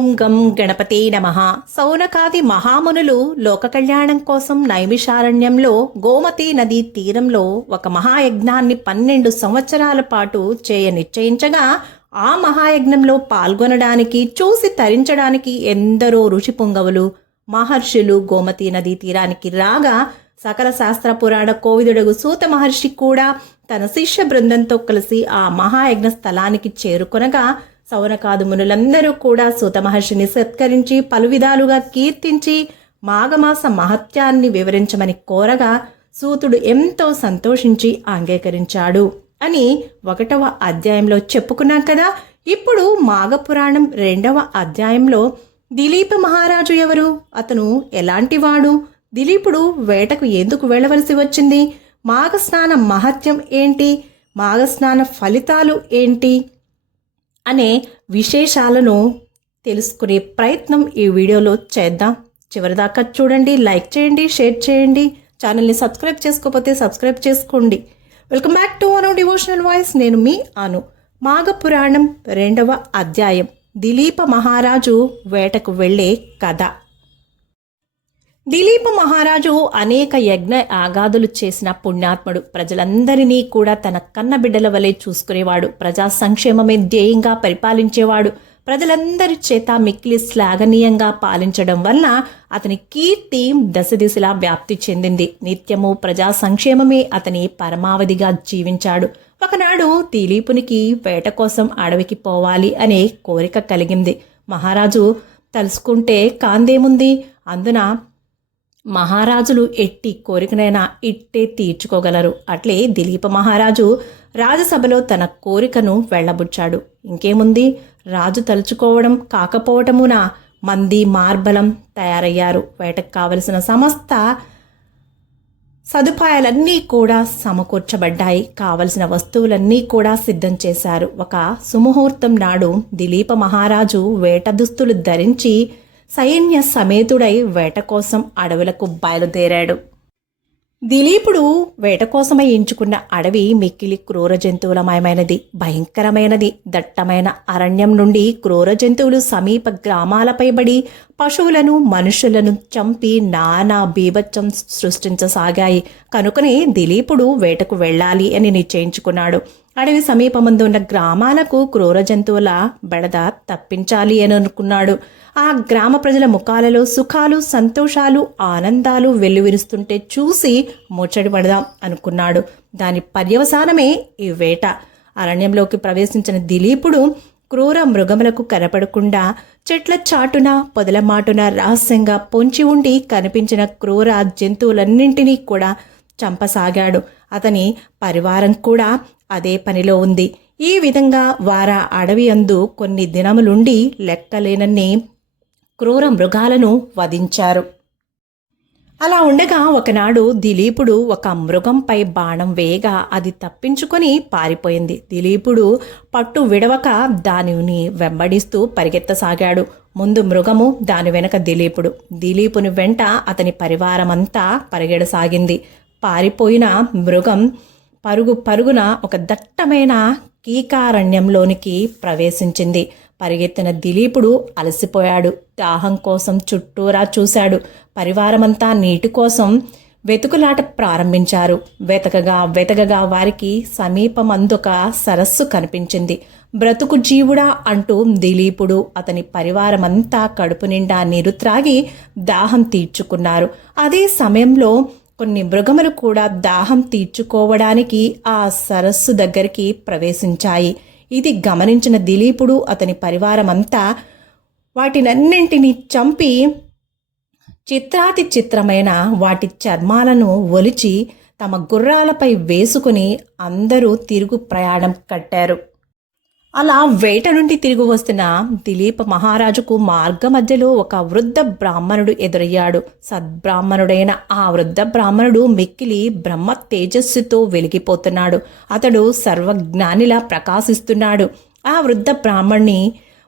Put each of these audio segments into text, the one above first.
ఓం గం గణపతే నమః. సౌనకాది మహామునులు లోక కళ్యాణం కోసం నైమిషారణ్యంలో గోమతి నదీ తీరంలో ఒక మహాయజ్ఞాన్ని 12 సంవత్సరాల పాటు నిశ్చయించగా ఆ మహాయజ్ఞంలో పాల్గొనడానికి చూసి తరించడానికి ఎందరో ఋషి పుంగవులు మహర్షులు గోమతి నదీ తీరానికి రాగా సకల శాస్త్ర పురాణ కోవిదుడగు సూత మహర్షి కూడా తన శిష్య బృందంతో కలిసి ఆ మహాయజ్ఞ స్థలానికి చేరుకొనగా సౌనకాదు మునులందరూ కూడా సూత మహర్షిని సత్కరించి పలు విధాలుగా కీర్తించి మాఘమాస మహత్యాన్ని వివరించమని కోరగా సూతుడు ఎంతో సంతోషించి అంగీకరించాడు అని 1వ అధ్యాయంలో చెప్పుకున్నాం కదా. ఇప్పుడు మాఘపురాణం 2వ అధ్యాయంలో దిలీప మహారాజు ఎవరు, అతను ఎలాంటివాడు, దిలీపుడు వేటకు ఎందుకు వెళ్ళవలసి వచ్చింది, మాఘస్నాన మహత్యం ఏంటి, మాఘస్నాన ఫలితాలు ఏంటి అనే విశేషాలను తెలుసుకునే ప్రయత్నం ఈ వీడియోలో చేద్దాం. చివరిదాకా చూడండి, లైక్ చేయండి, షేర్ చేయండి, ఛానల్ని సబ్స్క్రైబ్ చేసుకోకపోతే సబ్స్క్రైబ్ చేసుకోండి. Welcome back to Anu devotional voice. నేను మీ అను. మాఘపురాణం 2వ అధ్యాయం దిలీప మహారాజు వేటకు వెళ్ళే కథ. దిలీప మహారాజు అనేక యజ్ఞ ఆగాదులు చేసిన పుణ్యాత్ముడు. ప్రజలందరినీ కూడా తన కన్నబిడ్డల వలె చూసుకునేవాడు. ప్రజా సంక్షేమమే ధ్యేయంగా పరిపాలించేవాడు. ప్రజలందరి చేత మిక్కిలి శ్లాఘనీయంగా పాలించడం వల్ల అతని కీర్తి దశదిశలా వ్యాప్తి చెందింది. నిత్యము ప్రజా సంక్షేమమే అతని పరమావధిగా జీవించాడు. ఒకనాడు దిలీపునికి వేట కోసం అడవికి పోవాలి అనే కోరిక కలిగింది. మహారాజు తలుసుకుంటే కాందేముంది, అందున మహారాజులు ఎట్టి కోరికనైనా ఇట్టే తీర్చుకోగలరు. అట్లే దిలీప మహారాజు రాజసభలో తన కోరికను వెళ్లబుచ్చాడు. ఇంకేముంది, రాజు తలుచుకోవడం కాకపోవటమున మంది మార్బలం తయారయ్యారు. వేటకు కావలసిన సమస్త సదుపాయాలన్నీ కూడా సమకూర్చబడ్డాయి. కావలసిన వస్తువులన్నీ కూడా సిద్ధం చేశారు. ఒక సుముహూర్తం నాడు దిలీప మహారాజు వేట దుస్తులు ధరించి సైన్య సమేతుడై వేట కోసం అడవులకు బయలుదేరాడు. దిలీపుడు వేట కోసమై ఎంచుకున్న అడవి మిక్కిలి క్రూర జంతువులమయమైనది, భయంకరమైనది. దట్టమైన అరణ్యం నుండి క్రూర జంతువులు సమీప గ్రామాలపై బడి పశువులను మనుషులను చంపి నానా బీభత్సం సృష్టించసాగాయి. కనుకనే దిలీపుడు వేటకు వెళ్ళాలి అని నిశ్చయించుకున్నాడు. అడవి సమీపమందు ఉన్న గ్రామాలకు క్రూర జంతువుల బెడద తప్పించాలి అని అనుకున్నాడు. ఆ గ్రామ ప్రజల ముఖాలలో సుఖాలు, సంతోషాలు, ఆనందాలు వెల్లువిరుస్తుంటే చూసి ముచ్చడి పడదాం అనుకున్నాడు. దాని పర్యవసానమే ఈ వేట. అరణ్యంలోకి ప్రవేశించిన దిలీపుడు క్రూర మృగములకు కనపడకుండా చెట్ల చాటున పొదల మాటున రహస్యంగా పొంచి ఉండి కనిపించిన క్రూర జంతువులన్నింటినీ కూడా చంపసాగాడు. అతని పరివారం కూడా అదే పనిలో ఉంది. ఈ విధంగా వార అడవి అందు కొన్ని దినములుండి లెక్కలేనన్ని క్రూర మృగాలను వధించారు. అలా ఉండగా ఒకనాడు దిలీపుడు ఒక మృగంపై బాణం వేయగా అది తప్పించుకొని పారిపోయింది. దిలీపుడు పట్టు విడవక దానిని వెంబడిస్తూ పరిగెత్తసాగాడు. ముందు మృగము, దాని వెనక దిలీపుడు. దిలీపుని వెంట అతని పరివారమంతా పరిగెడసాగింది. పారిపోయిన మృగం పరుగున ఒక దట్టమైన కీకారణ్యంలోనికి ప్రవేశించింది. పరిగెత్తిన దిలీపుడు అలసిపోయాడు. దాహం కోసం చుట్టూరా చూశాడు. పరివారమంతా నీటి కోసం వెతుకులాట ప్రారంభించారు. వెతకగా వారికి సమీపమందొక సరస్సు కనిపించింది. బ్రతుకు జీవుడా అంటూ దిలీపుడు అతని పరివారమంతా కడుపు నిండా నీరు త్రాగి దాహం తీర్చుకున్నారు. అదే సమయంలో కొన్ని మృగములు కూడా దాహం తీర్చుకోవడానికి ఆ సరస్సు దగ్గరికి ప్రవేశించాయి. ఇది గమనించిన దిలీపుడు అతని పరివారమంతా వాటినన్నింటినీ చంపి చిత్రాతి చిత్రమైన వాటి చర్మాలను ఒలిచి తమ గుర్రాలపై వేసుకుని అందరూ తిరుగు ప్రయాణం కట్టారు. అలా వేట నుండి తిరిగి వస్తున్న దిలీప మహారాజుకు మార్గ మధ్యలో ఒక వృద్ధ బ్రాహ్మణుడు ఎదురయ్యాడు. సద్బ్రాహ్మణుడైన ఆ వృద్ధ బ్రాహ్మణుడు మిక్కిలి బ్రహ్మ తేజస్సుతో వెలిగిపోతున్నాడు. అతడు సర్వజ్ఞానిలా ప్రకాశిస్తున్నాడు. ఆ వృద్ధ బ్రాహ్మణ్ణి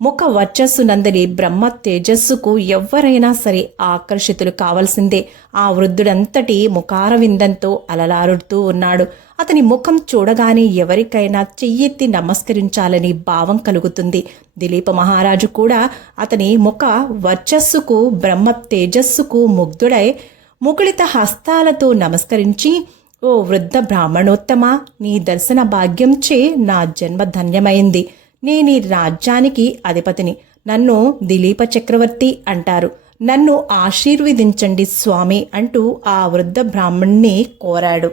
ముఖ వర్చస్సునందరి బ్రహ్మ తేజస్సుకు ఎవ్వరైనా సరే ఆకర్షితులు కావాల్సిందే. ఆ వృద్ధుడంతటి ముఖారవిందంతో అలలారుతూ ఉన్నాడు. అతని ముఖం చూడగానే ఎవరికైనా చెయ్యెత్తి నమస్కరించాలని భావం కలుగుతుంది. దిలీప మహారాజు కూడా అతని ముఖ వర్చస్సుకు బ్రహ్మ తేజస్సుకు ముగ్ధుడై ముకుళిత హస్తాలతో నమస్కరించి, ఓ వృద్ధ బ్రాహ్మణోత్తమ, నీ దర్శన భాగ్యంచే నా జన్మ ధన్యమైంది. నేనీ రాజ్యానికి అధిపతిని. నన్ను దిలీప చక్రవర్తి అంటారు. నన్ను ఆశీర్వదించండి స్వామి అంటూ ఆ వృద్ధ బ్రాహ్మణ్ణి కోరాడు.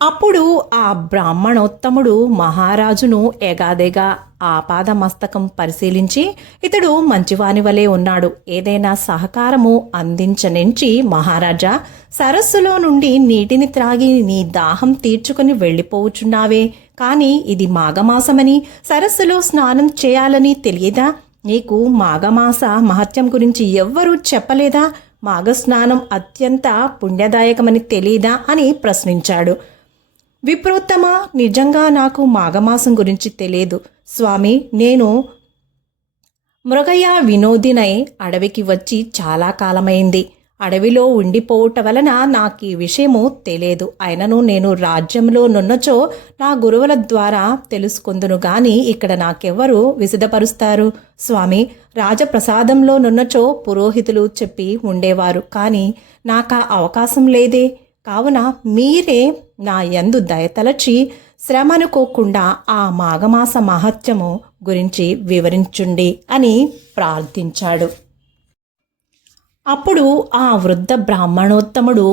అప్పుడు ఆ బ్రాహ్మణోత్తముడు మహారాజును ఎగాదెగా ఆపాదమస్తకం పరిశీలించి, ఇతడు మంచివాని వలె ఉన్నాడు, ఏదైనా సహకారము అందించనించి, మహారాజా, సరస్సులో నుండి నీటిని త్రాగి నీ దాహం తీర్చుకుని వెళ్ళిపోవుచున్నావే, కానీ ఇది మాఘమాసమని సరస్సులో స్నానం చేయాలని తెలియదా? నీకు మాఘమాస మహత్యం గురించి ఎవ్వరూ చెప్పలేదా? మాఘస్నానం అత్యంత పుణ్యదాయకమని తెలీదా అని ప్రశ్నించాడు. విప్రోత్తమ, నిజంగా నాకు మాఘమాసం గురించి తెలియదు స్వామి. నేను మృగయ వినోదినై అడవికి వచ్చి చాలా కాలమైంది. అడవిలో ఉండిపోవటం వలన నాకు ఈ విషయము తెలియదు. అయినను నేను రాజ్యంలో నున్నచో నా గురువుల ద్వారా తెలుసుకుందును గాని ఇక్కడ నాకెవ్వరు విశదపరుస్తారు స్వామి. రాజప్రసాదంలో నున్నచో పురోహితులు చెప్పి ఉండేవారు, కానీ నాకు అవకాశం లేదే. కావున మీరే నా యందు దయతలచి శ్రమనుకోకుండా ఆ మాఘమాస మహత్యము గురించి వివరించుండి అని ప్రార్థించాడు. అప్పుడు ఆ వృద్ధ బ్రాహ్మణోత్తముడు,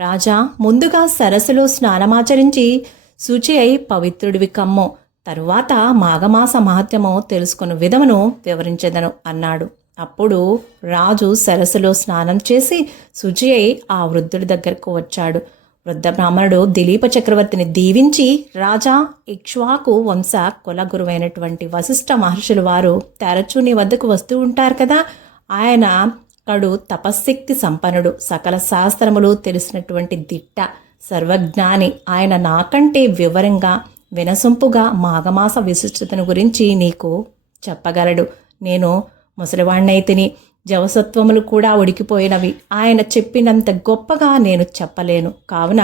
రాజా, ముందుగా సరస్సులో స్నానమాచరించి శుచి అయి పవిత్రుడివి కమ్ము. తరువాత మాఘమాస మహత్యము తెలుసుకున్న విధమును వివరించెదను అన్నాడు. అప్పుడు రాజు సరస్సులో స్నానం చేసి శుచి అయి ఆ వృద్ధుడి దగ్గరకు వచ్చాడు. వృద్ధ బ్రాహ్మణుడు దిలీప చక్రవర్తిని దీవించి, రాజా, ఇక్ష్వాకు వంశ కులగురువైనటువంటి వశిష్ఠ మహర్షుల వారు తరచూ నీ వద్దకు వస్తూ ఉంటారు కదా. ఆయన కడు తపశ్శక్తి సంపన్నుడు, సకల శాస్త్రములు తెలిసినటువంటి దిట్ట, సర్వజ్ఞాని. ఆయన నాకంటే వివరంగా వినసొంపుగా మాఘమాస విశిష్టతను గురించి నీకు చెప్పగలడు. నేను ముసలివాణ్ణైతిని, జవసత్వములు కూడా ఉడికిపోయినవి. ఆయన చెప్పినంత గొప్పగా నేను చెప్పలేను. కావున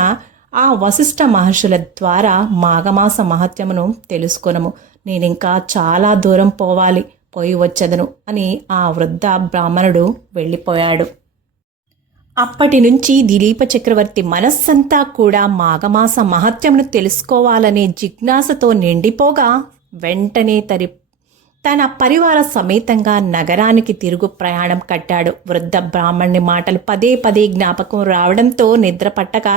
ఆ వశిష్ఠ మహర్షుల ద్వారా మాఘమాస మహత్యమును తెలుసుకొనము. నేనింకా చాలా దూరం పోవాలి, పోయి వచ్చదను అని ఆ వృద్ధ బ్రాహ్మణుడు వెళ్ళిపోయాడు. అప్పటి నుంచి దిలీప చక్రవర్తి మనస్సంతా కూడా మాఘమాస మహత్యమును తెలుసుకోవాలనే జిజ్ఞాసతో నిండిపోగా వెంటనే తన పరివార సమేతంగా నగరానికి తిరుగు ప్రయాణం కట్టాడు. వృద్ధ బ్రాహ్మణుని మాటలు పదే పదే జ్ఞాపకం రావడంతో నిద్ర పట్టక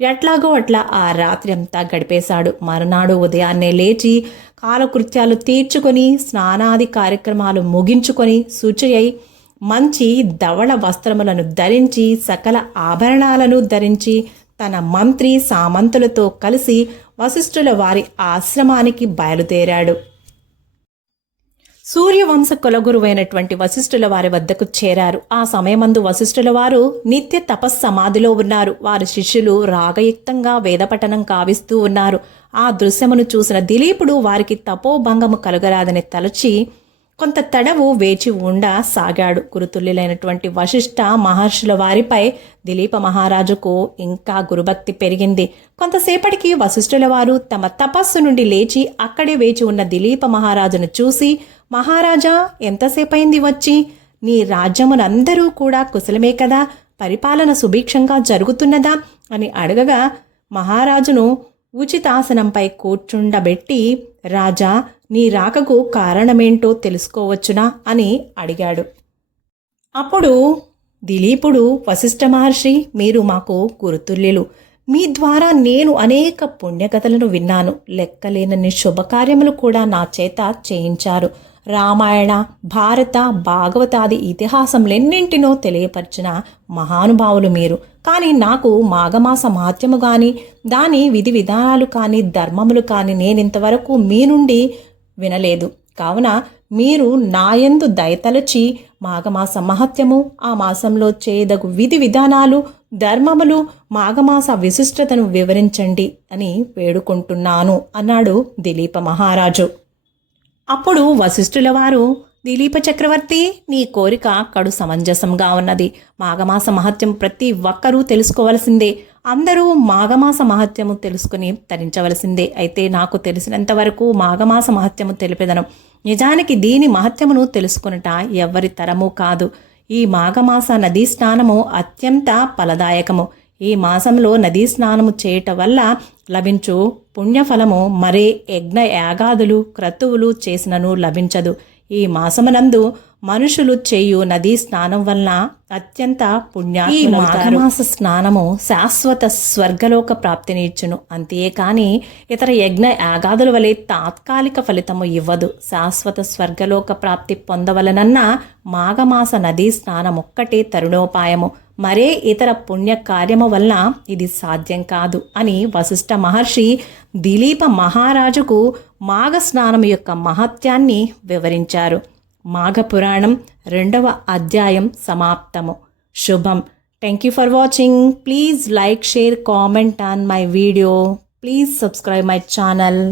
ఎట్లాగో అట్లా ఆ రాత్రి అంతా గడిపేశాడు. మరునాడు ఉదయాన్నే లేచి కాలకృత్యాలు తీర్చుకొని స్నానాది కార్యక్రమాలు ముగించుకొని శుచి అయి మంచి ధవళ వస్త్రములను ధరించి సకల ఆభరణాలను ధరించి తన మంత్రి సామంతులతో కలిసి వశిష్ఠుల వారి ఆశ్రమానికి బయలుదేరాడు. సూర్యవంశ కులగురువైనటువంటి వశిష్ఠుల వారి వద్దకు చేరారు. ఆ సమయమందు వశిష్ఠుల వారు నిత్య తపస్సమాధిలో ఉన్నారు. వారి శిష్యులు రాగయుక్తంగా వేదపఠనం కావిస్తూ ఉన్నారు. ఆ దృశ్యమును చూసిన దిలీపుడు వారికి తపోభంగము కలుగరాదని తలచి కొంత తడవు వేచి సాగాడు. గురుతుల్యులైనటువంటి వశిష్ఠ మహర్షుల వారిపై దిలీప మహారాజుకు ఇంకా గురుభక్తి పెరిగింది. కొంతసేపటికి వశిష్ఠుల వారు తమ తపస్సు నుండి లేచి అక్కడే వేచి ఉన్న దిలీప మహారాజును చూసి, మహారాజా, ఎంతసేపైంది వచ్చి? నీ రాజ్యమునందరూ కూడా కుశలమే కదా? పరిపాలన సుభిక్షంగా జరుగుతున్నదా అని అడగగా మహారాజును ఉచితాసనంపై కూర్చుండబెట్టి, రాజా, నీ రాకకు కారణమేంటో తెలుసుకోవచ్చునా అని అడిగాడు. అప్పుడు దిలీపుడు, వశిష్ఠ మహర్షి, మీరు మాకు గురుతుల్యులు. మీ ద్వారా నేను అనేక పుణ్యకథలను విన్నాను. లెక్కలేనన్ని శుభకార్యములు కూడా నా చేత చేయించారు. రామాయణ, భారత, భాగవతాది ఇతిహాసంలెన్నింటినో తెలియపరిచిన మహానుభావులు మీరు. కానీ నాకు మాఘమాస మహత్యము కానీ, దాని విధి విధానాలు కానీ, ధర్మములు కానీ నేనింతవరకు మీ నుండి వినలేదు. కావున మీరు నాయందు దయతలచి మాఘమాస మహత్యము, ఆ మాసంలో చేయదగు విధి విధానాలు, ధర్మములు, మాఘమాస విశిష్టతను వివరించండి అని వేడుకుంటున్నాను అన్నాడు దిలీప మహారాజు. అప్పుడు వశిష్ఠుల వారు, దిలీప చక్రవర్తి, నీ కోరిక కడు సమంజసంగా ఉన్నది. మాఘమాస మహత్యం ప్రతి ఒక్కరూ తెలుసుకోవలసిందే. అందరూ మాఘమాస మహత్యము తెలుసుకుని తరించవలసిందే. అయితే నాకు తెలిసినంత వరకు మాఘమాస మహత్యము తెలిపెదను. నిజానికి దీని మహత్యమును తెలుసుకునుట ఎవ్వరి తరము కాదు. ఈ మాఘమాస నదీ స్నానము అత్యంత ఫలదాయకము. ఈ మాసంలో నదీ స్నానము చేయటం వల్ల లభించు పుణ్యఫలము మరే యజ్ఞ యాగాదులు క్రతువులు చేసినను లభించదు. ఈ మాసమునందు మనుషులు చేయు నదీ స్నానం వలన అత్యంత పుణ్యాత్ములవుతారు. ఈ మాఘమాస స్నానము శాశ్వత స్వర్గలోక ప్రాప్తిని ఇచ్చును. అంతేకాని ఇతర యజ్ఞ యాగాదుల వలె తాత్కాలిక ఫలితము ఇవ్వదు. శాశ్వత స్వర్గలోక ప్రాప్తి పొందవలనన్న మాఘమాస నదీ స్నానం ఒక్కటే తరుణోపాయము. మరే ఇతర పుణ్య కార్యము వలన ఇది సాధ్యం కాదు అని వశిష్ఠ మహర్షి దిలీప మహారాజుకు మాఘ స్నానం యొక్క మహత్యాన్ని వివరించారు. మాఘపురాణం 2వ అధ్యాయం సమాప్తము. శుభం. Thank you for watching. Please like, share, comment on my video. Please subscribe my channel.